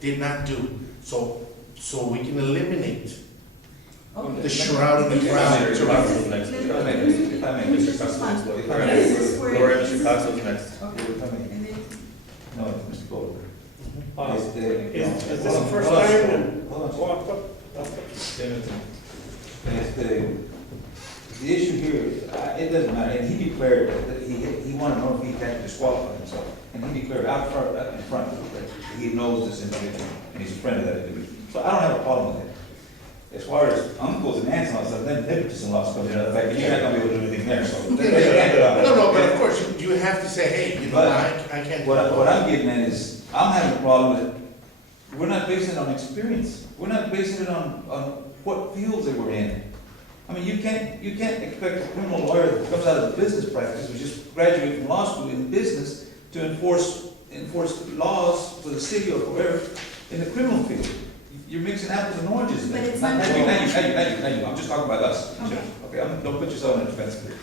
did not do. So we can eliminate Okay. the shroud in the crowd. Mr. Cox's next. If I may, Mr. Cox next. This is where- Laura, Mr. Cox was next. Okay. If I may. And then, No, Mr. Goldberg. Is this the Hold on, first hold on, time? hold on. Walk up. The issue here, it doesn't matter, and he declared that he wanted to know if he had to disqualify himself. And he declared out front, in front, that he knows this individual, and he's a friend of that individual. So I don't have a problem with it. As far as uncles and aunts and all that stuff, then they're just in law school, you know, the fact that you're not gonna be able to do anything there, so. No, but of course, you have to say, hey, you know, But I can't. do What that. I'm getting at is, I'm having a problem with, we're not basing it on experience. We're not basing it on what fields they were in. I mean, you can't expect a criminal lawyer that comes out of the business practice, who just graduated from law school in business, to enforce laws for the city or whoever in the criminal field. You're mixing apples and oranges. But it's Not not- you, I'm just talking about us. Okay. Okay, don't put yourself in a defense here.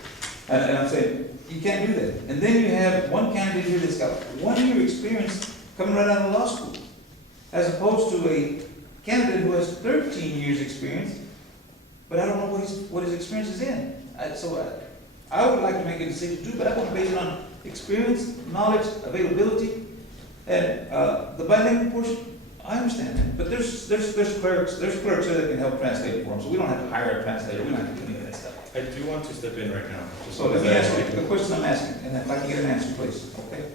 And I'm saying, you can't do that. And then you have one candidate here that's got 1 year experience coming right out of law school, as opposed to a candidate who has 13 years experience, but I don't know what his experience is in. I would like to make a decision too, but I want to base it on experience, knowledge, availability, and the bilingual portion. I understand that, but there's clerks here that can help translate for them, so we don't have to hire a translator, we don't have to do any of that stuff. I do want to step in right now. So let me ask you, the question I'm asking, and if I can get an answer, please, okay?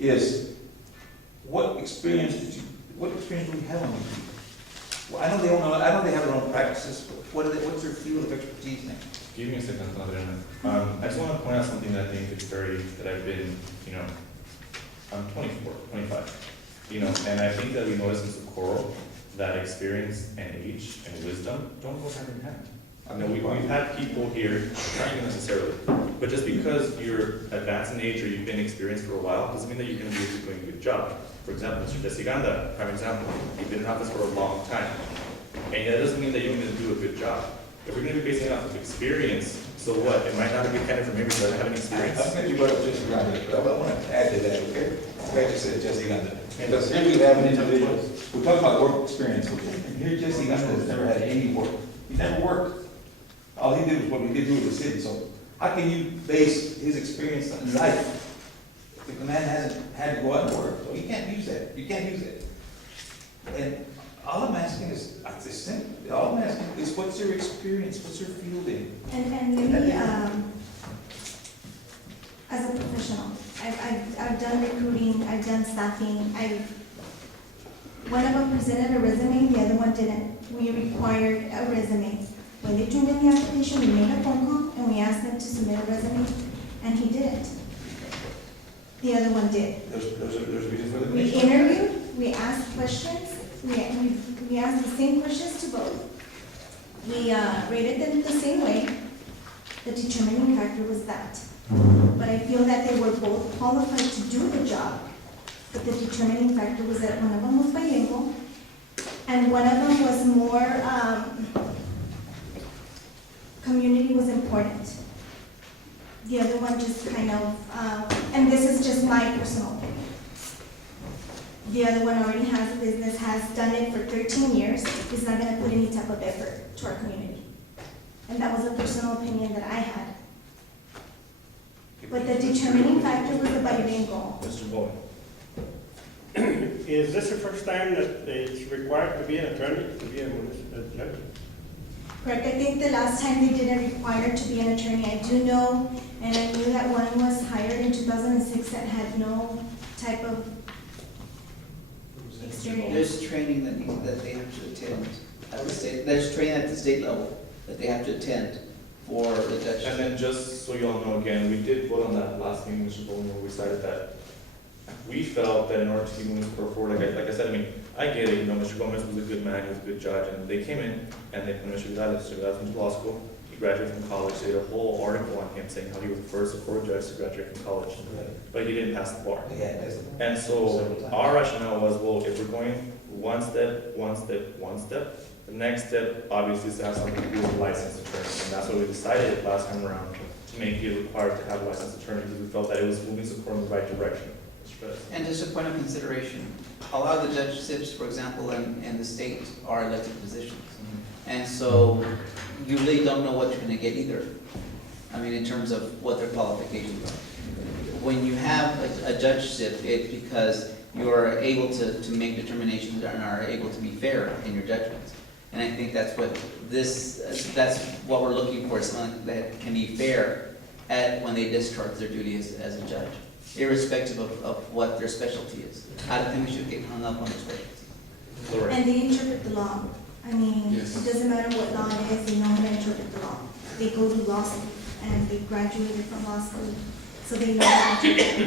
Is, what experience do we have on these people? Well, I know they have their own practices, but what's their field of expertise now? Give me a second, Adriana. I just want to point out something that I think is that I've been, I'm 24, 25. And I think that we notice in Socorro that experience and age and wisdom don't go hand in hand. We've had people here, not even necessarily, but just because you're advanced in age or you've been experienced for a while, doesn't mean that you're going to be doing a good job. For example, Mr. Desiganda, prime example, you've been in office for a long time. And that doesn't mean that you're going to do a good job. If we're going to be basing it off of experience, so what? It might not be kind of for me because I don't have any experience. I'm glad you brought up Jesse Ganda, but I want to add to that, okay? I'm glad you said Jesse Ganda. Because here we have an individual, we're talking about work experience, okay? And here Jesse Ganda has never had any work. He never worked. All he did was what he did do with the city. So how can you base his experience in life if the man hasn't had to go out and work? So you can't use that. You can't use that. And all I'm asking is, all I'm asking is, what's your experience? What's your field in? and maybe, as a professional, I've done recruiting, I've done staffing, one of them presented a resume, the other one didn't. We required a resume. When they turned in the application, we made a phone call and we asked them to submit a resume, and he didn't. The other one did. There's a reason for the We condition. interviewed, we asked questions, we asked the same questions to both. We rated them the same way. The determining factor was that. But I feel that they were both qualified to do the job. But the determining factor was that one of them was bilingual, and one of them was more, community was important. The other one just kind of, and this is just my personal opinion. The other one already has a business, has done it for 13 years, is not gonna put any type of effort to our community. And that was a personal opinion that I had. But the determining factor was the bilingual. Mr. Bowen. Is this the first time that it's required to be an attorney, to be a municipal judge? Correct, I think the last time they didn't require to be an attorney, I do know, and I knew that one was hired in 2006 that had no type of experience. There's training that they have to attend at the state, there's training at the state level that they have to attend for the judge. And then just so you all know again, we did vote on that last meeting, Mr. Bowman, where we decided that we felt that in order to keep moving forward, like I said, I get it, Mr. Gomez was a good man, he was a good judge, and they came in and they put Mr. Gonzalez went to law school, he graduated from college, they did a whole article on him saying how he was the first Socorro judge to graduate from college, but he didn't pass the bar. And so our rationale was, well, if we're going one step, the next step obviously is to have something to do with a licensed attorney, and that's what we decided last time around, to make it required to have a licensed attorney, because we felt that it was moving Socorro in the right direction. Mr. Perez? And just a point of consideration, a lot of the judgeships, for example, in the state are elected positions. And so you really don't know what you're gonna get either. I mean, in terms of what their qualifications are. When you have a judgeship, it's because you are able to make determinations and are able to be fair in your judgments. And I think that's what we're looking for, someone that can be fair when they discharge their duty as a judge, irrespective of what their specialty is. I don't think we should get hung up on their specialty. Lori? And they interpret the law. I mean, Yes. it doesn't matter what law it is, they know how to interpret the law. They go to law school, and they graduated from law school, so they know how to interpret the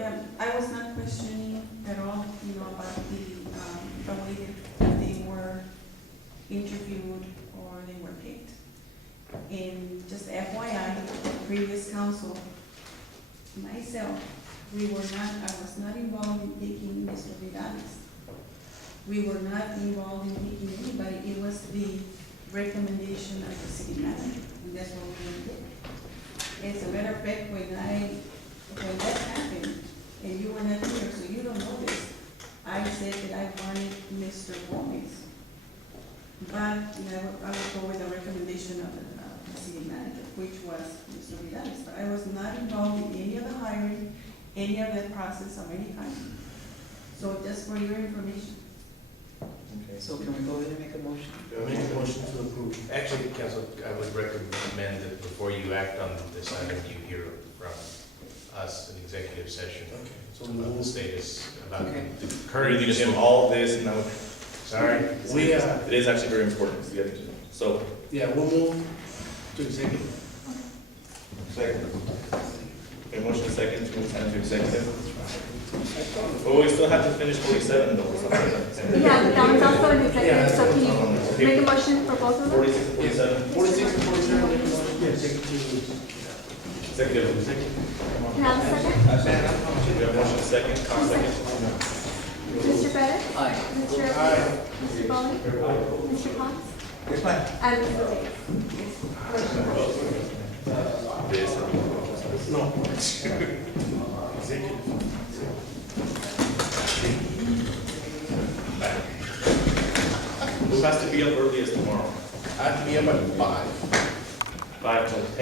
law. I was not questioning at all, about the way that they were interviewed or they were picked. And just FYI, the previous council, myself, I was not involved in picking Mr. Vidales. We were not involved in picking anybody, it was the recommendation of the city manager, and that's what we did. As a matter of fact, when that happened, and you were not here, so you don't know this, I said that I wanted Mr. Gomez. But I would go with the recommendation of the city manager, which was Mr. Vidales. But I was not involved in any of the hiring, any of the process of any kind. So just for your information. Okay. So can we go ahead and make a motion? I make a motion to approve. Actually, Council, I would recommend that before you act on this item, you hear from us in executive session Okay, so about the status, about Okay. the Currently, current just municipal. all of this, and now, Sorry. it is actually very important to get into. So, Yeah, we'll move to executive. second. Okay, motion is second to move into executive. Oh, we still have to finish 47 though. Yeah, but that was also an Yeah, executive, so can you Okay. make a motion for both of them? 46 and 47, 46 and 47, make a motion. Yes. Take it to executive. executive. Can I have a second? We have motion second, Con second. Mr. Perez? Aye. Mr. Aye. Mr. Bowling? Mr. Cox? Yes, ma'am. And Mr. Davis? This. No. Executive. Who has to be up earliest tomorrow? I have to be up at 5. 5 till 10.